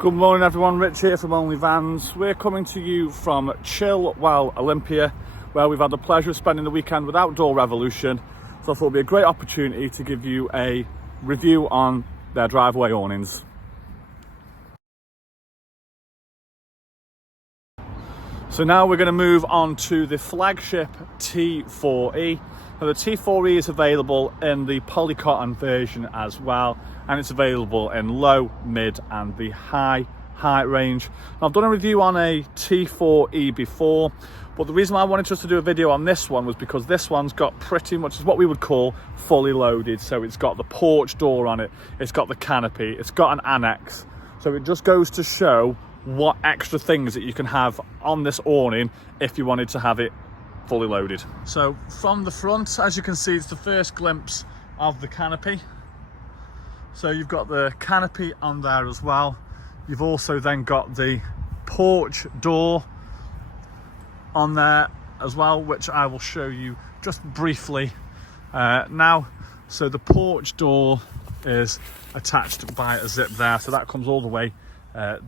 Good morning everyone, Rich here from Only Vans. We're coming to you from Chilwell, Olympia, where we've had the pleasure of spending the weekend with Outdoor Revolution. So I thought it would be a great opportunity to give you a review on their driveway awnings. So now we're going to move on to the flagship T4E. Now the T4E is available in the polycotton version as well, and it's available in low, mid and the high height range. Now, I've done a review on a T4E before, but the reason why I wanted us to do a video on this one was because this one's got pretty much what we would call fully loaded. So it's got the porch door on it, it's got the canopy, it's got an annex. So it just goes to show what extra things that you can have on this awning if you wanted to have it fully loaded. So from the front, as you can see, it's the first glimpse of the canopy. So you've got the canopy on there as well. You've also then got the porch door on there as well, which I will show you just briefly now. So the porch door is attached by a zip there, so that comes all the way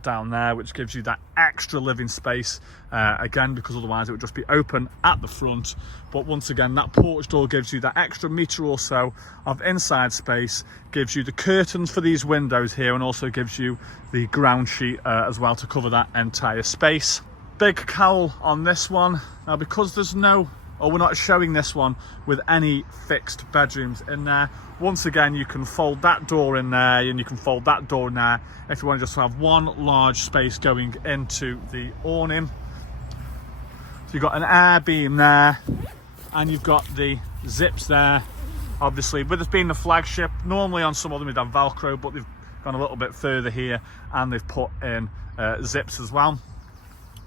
down there, which gives you that extra living space again, because otherwise it would just be open at the front. But once again, that porch door gives you that extra metre or so of inside space, gives you the curtains for these windows here, and also gives you the ground sheet as well to cover that entire space. Big cowl on this one. Now, because there's no, or we're not showing this one with any fixed bedrooms in there, once again you can fold that door in there and you can fold that door in there if you want to just have one large space going into the awning. So you've got an air beam there, and you've got the zips there. Obviously, with this being the flagship, normally on some of them you'd have Velcro, but they've gone a little bit further here and they've put in zips as well.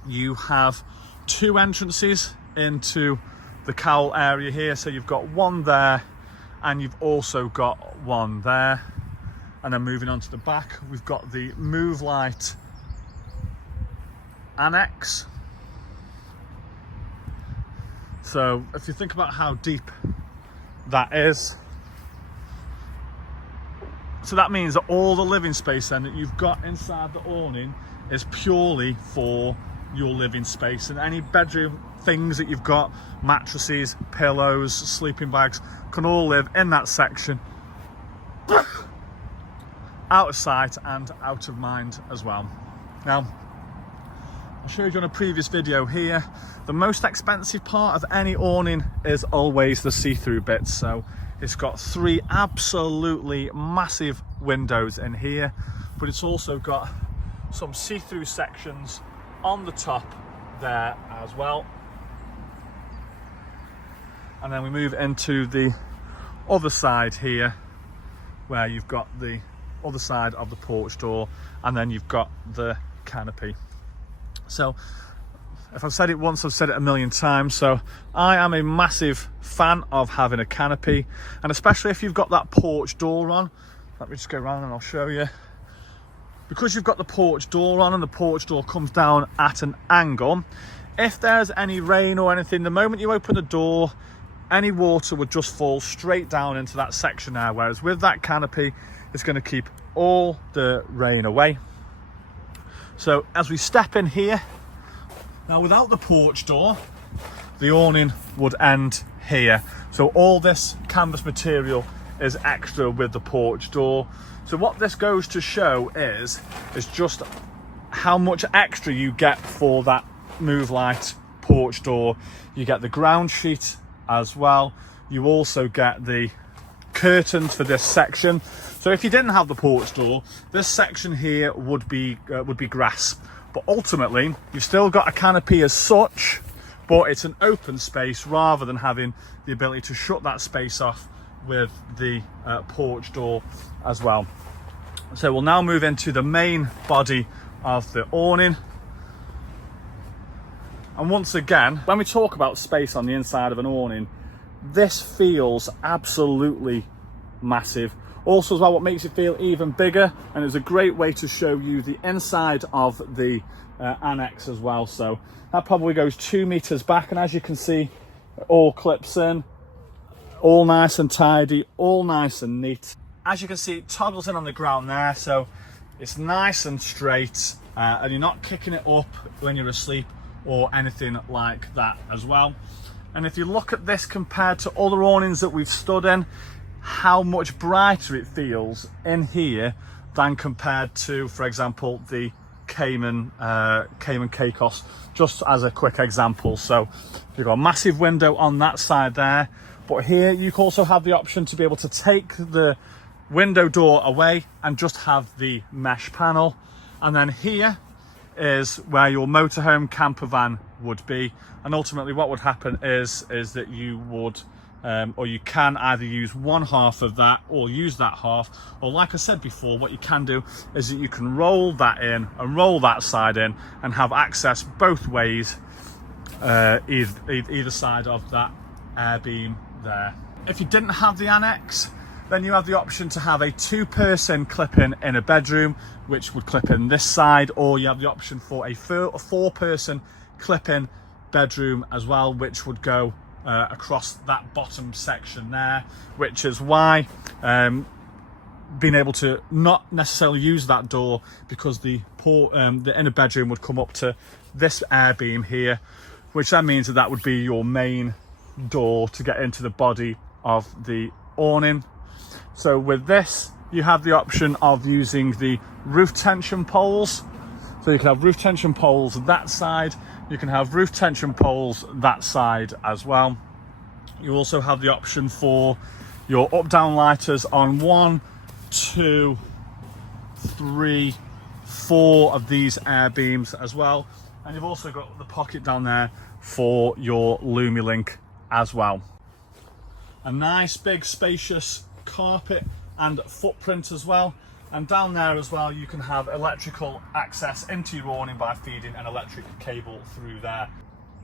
You have two entrances into the cowl area here, so you've got one there and you've also got one there. And then moving on to the back, we've got the Move Light annex. So if you think about how deep that is, so that means that all the living space then that you've got inside the awning is purely for your living space, and any bedroom things that you've got, mattresses, pillows, sleeping bags, can all live in that section, out of sight and out of mind as well. Now, I showed you on a previous video here, the most expensive part of any awning is always the see-through bits. So it's got three absolutely massive windows in here, but it's also got some see-through sections on the top there as well. And then we move into the other side here, where you've got the other side of the porch door, and then you've got the canopy. So if I've said it once, I've said it a million times. So I am a massive fan of having a canopy, and especially if you've got that porch door on. Let me just go around and I'll show you. Because you've got the porch door on and the porch door comes down at an angle, if there's any rain or anything, the moment you open the door, any water would just fall straight down into that section there, whereas with that canopy, it's going to keep all the rain away. So as we step in here, now without the porch door, the awning would end here. So all this canvas material is extra with the porch door. So what this goes to show is just how much extra you get for that Move Light porch door. You get the ground sheet as well. You also get the curtains for this section. So if you didn't have the porch door, this section here would be grass. But ultimately, you've still got a canopy as such, but it's an open space rather than having the ability to shut that space off with the porch door as well. So we'll now move into the main body of the awning. And once again, when we talk about space on the inside of an awning, this feels absolutely massive. Also as well, what makes it feel even bigger, and it's a great way to show you the inside of the annex as well. So that probably goes 2 meters back, and as you can see, it all clips in, all nice and tidy, all nice and neat. As you can see, it toggles in on the ground there, so It's nice and straight, and you're not kicking it up when you're asleep or anything like that as well. And if you look at this compared to other awnings that we've stood in, how much brighter it feels in here than compared to, for example, the Cayman Caicos, just as a quick example. So you've got a massive window on that side there, but here you can also have the option to be able to take the window door away and just have the mesh panel. And then here is where your motorhome camper van would be, and ultimately what would happen is that you would or you can either use one half of that or use that half, or like I said before, what you can do is that you can roll that in and roll that side in and have access both ways, either side of that air beam there. If you didn't have the annex, then you have the option to have a 2-person clip-in in a bedroom, which would clip in this side, or you have the option for a 4-person clip-in bedroom as well, which would go across that bottom section there, which is why being able to not necessarily use that door, because the inner bedroom would come up to this air beam here, which then means that would be your main door to get into the body of the awning. So with this, you have the option of using the roof tension poles. So you can have roof tension poles that side, you can have roof tension poles that side as well. You also have the option for your up-down lighters on 1, 2, 3, 4 of these air beams as well. And you've also got the pocket down there for your Lumilink as well. A nice big spacious carpet and footprint as well. And down there as well, you can have electrical access into your awning by feeding an electric cable through there.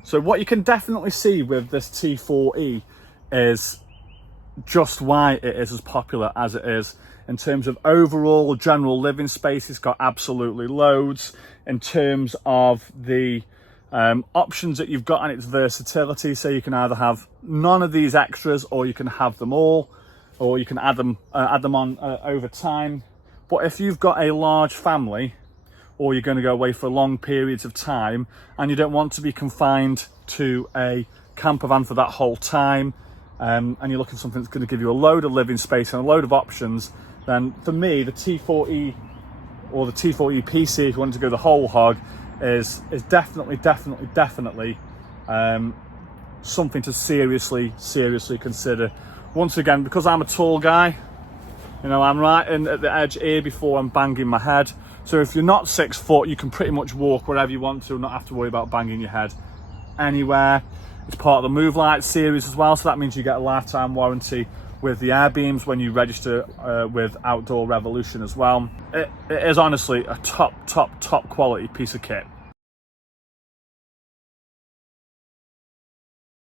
So what you can definitely see with this T4E is just why it is as popular as it is. In terms of overall general living space, it's got absolutely loads. In terms of the options that you've got and its versatility, so you can either have none of these extras, or you can have them all, or you can add them on over time. But if you've got a large family, or you're going to go away for long periods of time and you don't want to be confined to a camper van for that whole time, and you're looking for something that's going to give you a load of living space and a load of options, then for me the T4E or the T4E PC, if you wanted to go the whole hog, is definitely something to seriously consider. Once again, because I'm a tall guy, you know, I'm right in at the edge here before I'm banging my head. So if you're not 6 foot, you can pretty much walk wherever you want to, not have to worry about banging your head anywhere. It's part of the Move Light series as well, so that means you get a lifetime warranty with the air beams when you register with Outdoor Revolution as well. It is honestly a top quality piece of kit.